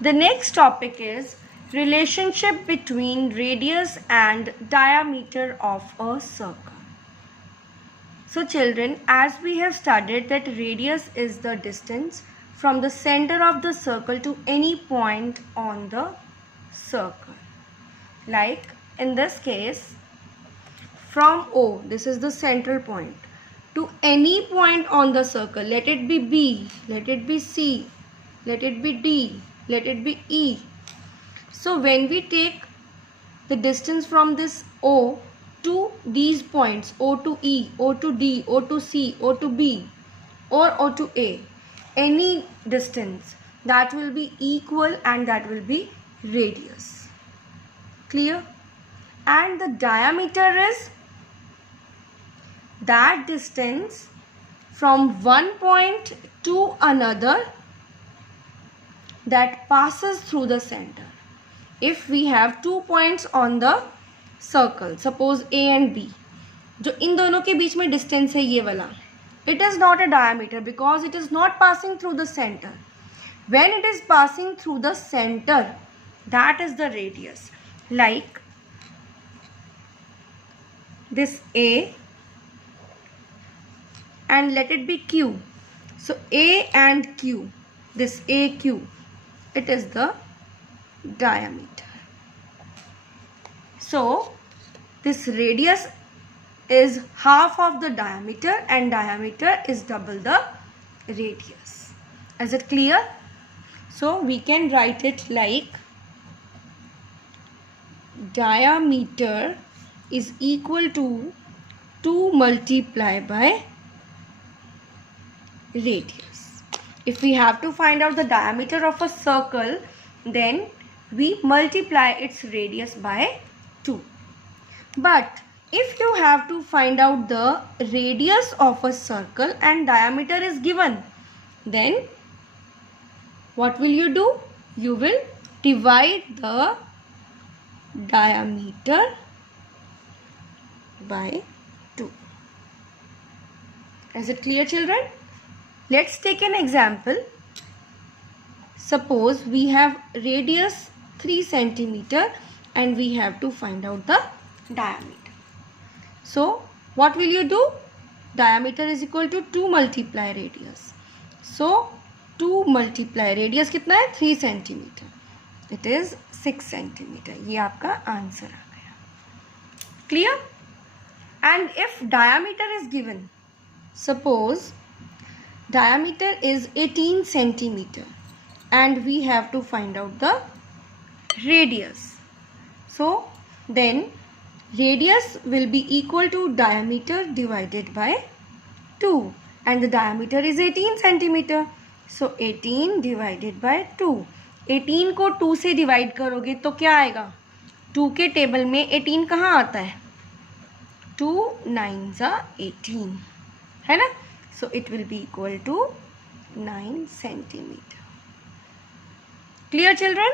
The next topic is relationship between radius and diameter of a circle. So children, as we have studied that radius is the distance from the center of the circle to any point on the circle. Like in this case, from O, this is the central point, to any point on the circle, let it be B, let it be C, let it be D, let it be E. So when we take the distance from this O to these points, O to E, O to D, O to C, O to B, or O to A, any distance, that will be equal and that will be radius. Clear? And the diameter is that distance from one point to another that passes through the center. If we have 2 points on the circle, suppose A and B, जो इन दोनों के बीच में distance है ये वाला, it is not a diameter because it is not passing through the center. When it is passing through the center, that is the radius. Like this A and let it be Q. So A and Q, this AQ, it is the diameter. So this radius is half of the diameter and diameter is double the radius. Is it clear? So we can write it like diameter is equal to 2 multiplied by radius. If we have to find out the diameter of a circle, then we multiply its radius by 2. But if you have to find out the radius of a circle and diameter is given, then what will you do? You will divide the diameter by 2. Is it clear, children? Let's take an example. Suppose we have radius 3 centimeter and we have to find out the diameter. So what will you do? Diameter is equal to 2 multiply radius. So 2 multiply radius कितना है? 3 centimeter. It is 6 centimeter. ये आपका answer आ गया. Clear? And if diameter is given, suppose diameter is 18 centimeter and we have to find out the radius. So then radius will be equal to diameter divided by 2 and the diameter is 18 centimeter. So 18 divided by 2. 18 को 2 से divide करोगे तो क्या आएगा? 2 के table में 18 कहाँ आता है? 2 9s are 18 है ना? So it will be equal to 9 centimeter. Clear, children?